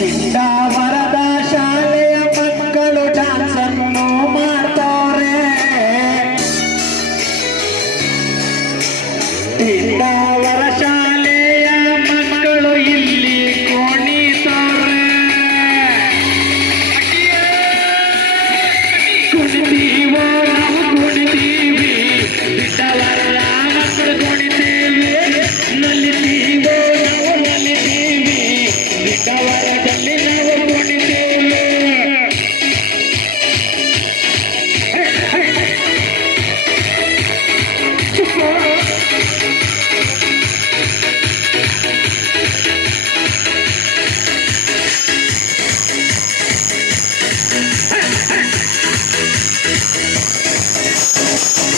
ಚಿಂತಾಮರದ ಶಾಲೆಯ ಮಕ್ಕಳು ಡಾನ್ಸನ್ನು ಮಾಡ್ತಾರೆ.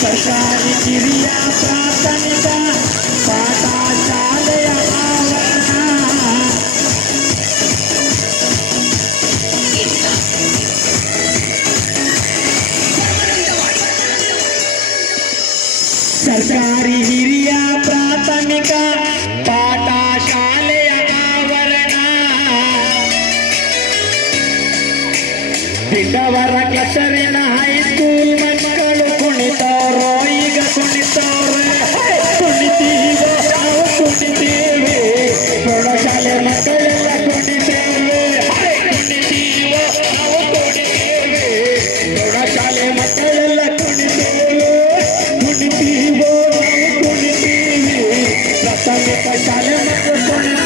ಸರ್ಕಾರಿ ಕಿರಿಯ ಪ್ರಾಥಮಿಕ ಪಾಠಶಾಲೆಯ ಆವರಣ ಸರ್ಕಾರಿ ಹಿರಿಯ ಪ್ರಾಥಮಿಕ ಪಾಠಶಾಲೆಯ ಆವರಣ ಬಿಟ್ಟವರ ಕೆಸರಿನ ಹೈಸ್ಕೂಲ್ Salim,